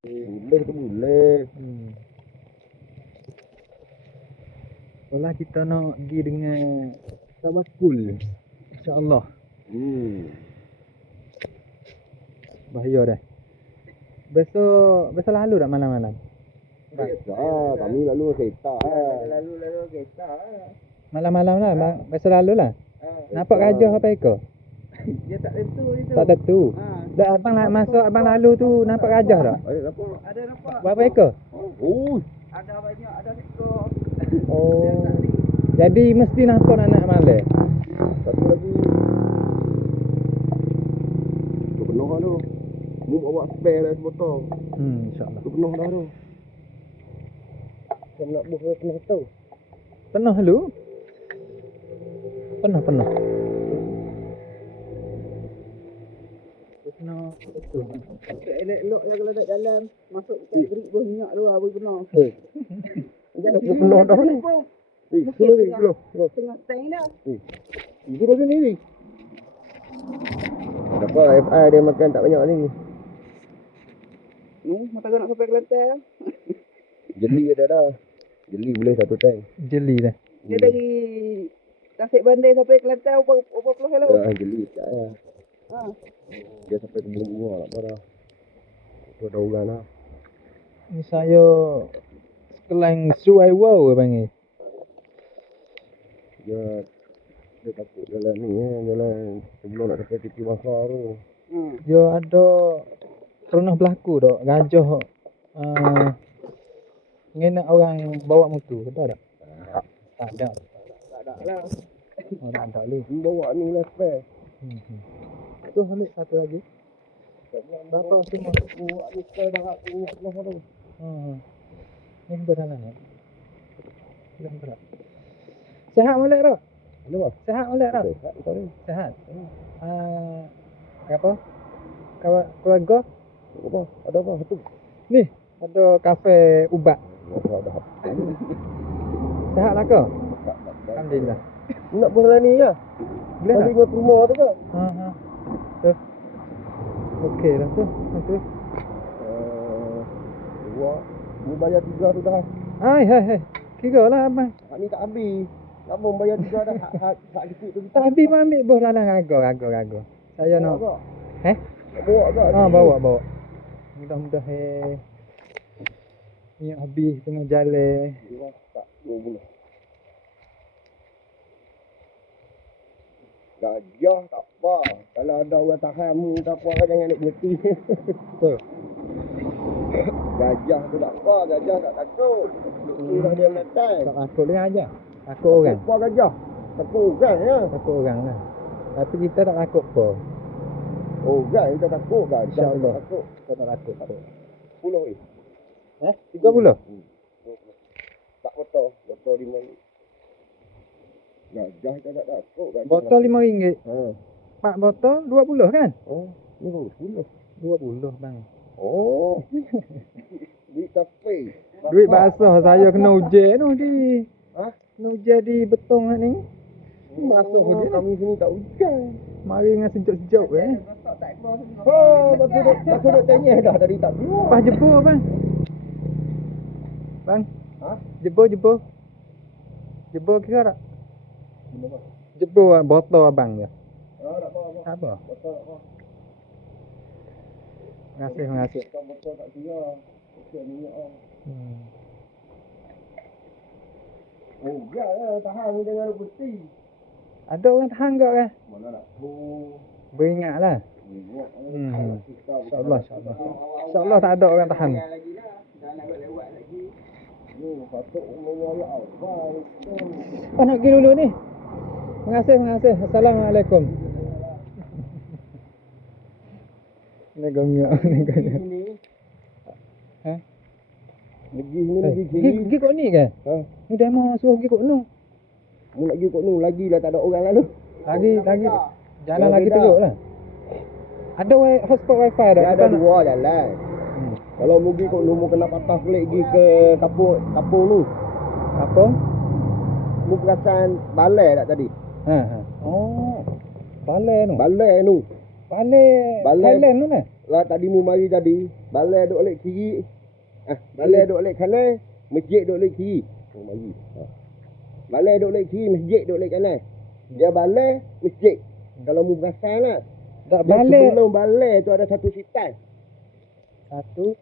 Boleh tu boleh. Kalau kita nak pergi dengan Tawakul, insya-Allah. Bahaya dah. Besok lalu tak malam-malam? Kami lalu kereta. Lalu kereta. Malam-malam lah, besok lalu lah. Nampak gajah apa ekor? Dia tak tentu itu. Tak tentu. Dah abang masuk abang lalu tu nampak gajah tak? Ada nampak. Berapa ekor? Ada banyak, ada ekor. Oh. Jadi mesti nampak anak malam. Satu lagi. Tu penuh dah tu. Mu bawa spare dah sebotol. Insya-Allah. Tu penuh dah tu. Kau nak buh penuh tu. Penuh lu? Penuh. Penuh betul. Elok ya kalau tak jalan, masuk ke gerik pun minyak luar pun penuh. Jadi penuh dah ni. Kilo. Tengah tank dah. Itu dah sendiri. Kenapa FI dia makan tak banyak ni? Ni, mata nak sampai Kelantan. Jeli ada dah. Jeli boleh satu tank. Jeli dah. Dia dari Tasik Bandar sampai Kelantan berapa puluh kilo? Ya, jeli sekejap lah. Dia sampai ke bunga lah parah. Tu ada orang lah. Ni saya sekelang suai wow panggil. Dia takut jalan ni jalan sebelum nak sampai titik basar tu. Dia ada pernah berlaku tak gajah ngenak orang bawa motor, betul tak? Tak ada. Tak ada lah. Oh, tak ada lu. Bawa ni lah spare. Tu ambil satu lagi. Berapa semua? Buat ni spare dah aku ingat lah tu. Ni berdalam ya. Dah berat. Sehat molek tak? Ada apa? Sehat molek tak? Sehat. Sehat. Apa? Keluarga? Apa? Ada apa? Satu. Ni ada kafe ubat. Ada. Sehat lah kau? Alhamdulillah. Nak buat ni ya? Boleh tak? Ingat rumah tu ke? Tu. Okey lah tu. Dua. Mu bayar 3 tu dah. Hai. Kira lah abang. Hak ni tak habis. Tak mau bayar 3 dah. Hak kecil tu. Tak habis pun ambil bos dalam raga. Saya nak. Bawa ke? Bawa. Mudah-mudahan ni habis tengah jalan. Tak 20. Gajah tak apa. Kalau ada orang tahan mu tak apa kan jangan nak berhenti. Betul. Gajah tu tak apa. Gajah tak takut. Itu dah dia menetai. Tak takut dia aja. Takut orang. Apa gajah? Takut orang ya. Takut orang lah. Tapi kita tak takut apa. Orang kita takut. Gajah InsyaAllah. kita takut. Kita tak takut. 10 ni. 30? Tak botol. Botol 5 ni. Gajah kita tak takut. Botol RM5. Ha. 4 botol 20 kan? Oh, ni 20. 20 bang. Oh. Duit kafe. Duit basah saya kena ujian tu di. Kena ujian di betong ni. Masuk Oh, dia. kami sini tak hujan. Mari dengan sejuk-sejuk Rosak tak keluar semua. Oh, betul nak tanya dah tadi tak keluar. Pas jebur bang. Bang. Jebur. Jebur kira tak? Jebur botol abang dia. Tak apa. Betul tak apa. Terima kasih. Betul tak kira. Okey minyak ah. Oh, ya tahan dengan putih. Ada orang tahan tak kan? Mana nak tu. Beringatlah. InsyaAllah. InsyaAllah tak ada orang tahan. Lagi lah. Dah nak lewat lagi. Patut menolak awal. Nak pergi dulu ni. Terima kasih. Assalamualaikum. Ni gomyak ni. Lagi kiri. Pergi kok ni ke? Ni demo suruh pergi kok nu. Mu nak pergi kat ni lagi dah tak ada orang lalu. Lagi jalan lagi teruk lah. Ada hotspot wifi dah. Ada dua jalan. Kalau mu pergi kat mu kena patah balik pergi ke kapung ni. Apa? Mu perasan balai tak tadi? Oh. Balai nu. Balai nu. Balai Thailand tu lah. Lah tadi mu mari tadi. balai duk lek kiri. Balai duk lek kanan, masjid duk lek kiri. Oh, mari. Balai duk lek kiri, masjid duk lek kanan. Dia balai, masjid. Kalau mu perasan lah. Tak Dia balik. sebelum balai tu ada satu sitan. Satu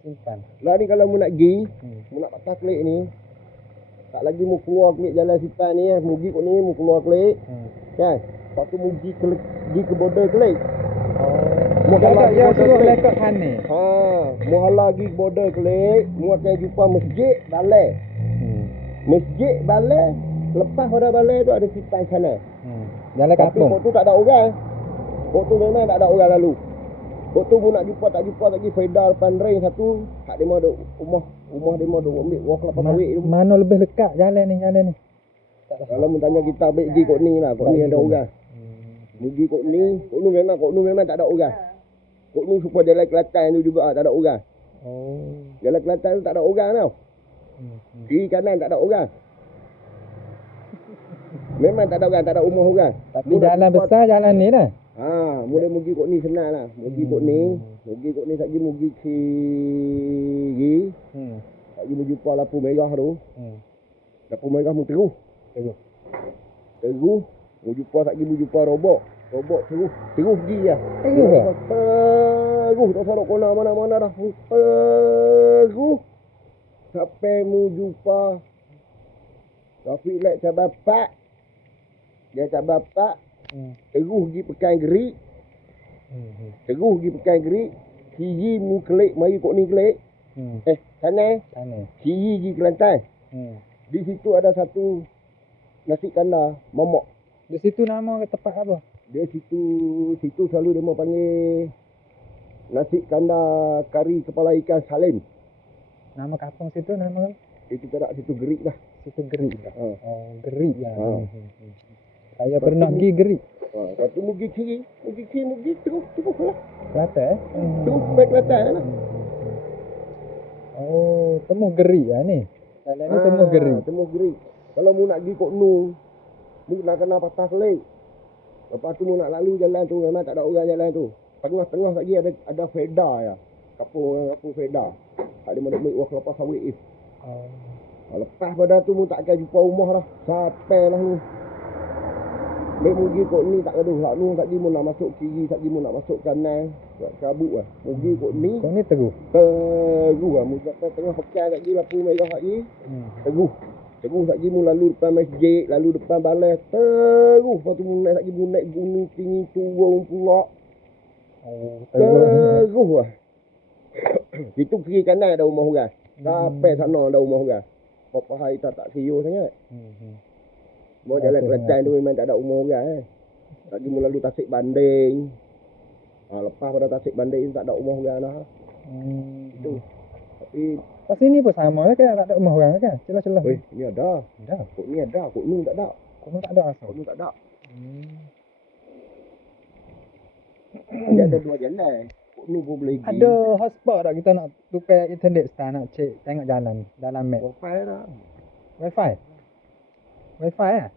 simpan. Lah ni kalau mu nak pergi, mu nak patah kelik ni. Tak lagi mu keluar kelik jalan sitan ni mu pergi kat ni, mu keluar kelik. Kan? Lepas tu mu pergi ke border kelik. Mu Dia halau tak pergi dia border suruh kelik. lekak sana. Mu halau pergi ke border kelik, mu akan jumpa masjid, balai. Masjid, balai. Lepas pada balai tu ada sitan sana. Jalan Tapi kampung. pok tu tak ada orang. Pok tu memang tak ada orang lalu. Pok tu mu nak jumpa tak jumpa lagi faedah depan ring satu. Tak dia mau duk rumah dia mau duk ambil walk kelapa sawit tu. Mana lebih dekat jalan ni? Kalau mu tanya kita ambil pergi kot ni lah. Kot ni ada orang. Mu pergi kot ni memang tak ada orang. Kot ni supaya jalan Kelantan tu juga tak ada orang. Oh. Jalan Kelantan tu tak ada orang tau. Kiri kanan tak ada orang. Memang tak ada orang, tak ada rumah orang. Tapi jalan besar jalan ni dah. Mula mugi kot ni senang lah. Mugi kot ni tak pergi mugi kiri. Tak pergi mu jumpa lampu merah tu. Lampu merah mu terus. Terus. Mu jumpa tak pergi mu jumpa robot. Robot terus pergi lah. Terus tak salah kona mana-mana dah. Terus. Sampai mu jumpa traffic light cabar 4. Dia cabar 4. Terus pergi Pekan Gerik. Terus pergi Pekan Gerik. Kiri mu kelik, mari kot ni kelik. Kanan. Kiri pergi Kelantan. Di situ ada satu nasi kandar, mamak. Di situ nama tempat apa? Dia situ selalu dia mau panggil nasi kandar kari kepala ikan Salim. Nama kampung situ nama? Itu tak situ Gerik dah. Situ Gerik. Oh, Gerik ya. Saya Lepas pernah tu- pergi Gerik. Lepas tu mu pergi kiri, terus lah. Kelate Terus sampai Kelantan lah. Oh, temu Gerik lah ni. Jalan ni temu Gerik. Temu Gerik. Kalau mu nak pergi Kok Nu, mu nak kena patah kelik. Lepas tu mu nak lalu jalan tu, memang tak ada orang jalan tu. Tengah-tengah lagi ada Feda ya. Kapung Feda. Tak ada mana buat kelapa sawit. Lepas pada tu mu tak akan jumpa rumah dah. Sampai lah ni. Baik mu pergi Kok Ni tak gaduh. Lah nu tak pergi mu nak masuk kiri, tak pergi mu nak masuk kanan. Tak kabut lah. Mu pergi Kok Ni. Kau ni teguh. Terus lah. Mu sampai tengah pekan tak pergi lampu merah lagi. Terus tak pergi mu lalu depan masjid, lalu depan balai. Terus. Lepas tu mu naik tak pergi mu naik gunung tinggi turun pula. Terus lah. Itu kiri kanan ada rumah orang. Sampai sana ada rumah orang. Berapa hari tak serius sangat. Mau jalan Kelantan tu memang tak ada rumah orang. Tak pergi mu lalu Tasik Banding. Lepas pada Tasik Banding tak ada rumah orang dah. Itu. Tapi Pas sini pun sama kan, tak ada rumah orang kan? Celah-celah. ni ada. Kok ni ada, kok ni tak ada. Kau tak ada asal. Kok ni tak ada. Dia ada dua jalan. Kok ni pun boleh pergi. Ada hotspot tak kita nak tukar internet start nak cek tengok jalan map. Wifi dah. Wifi? Wifi ah?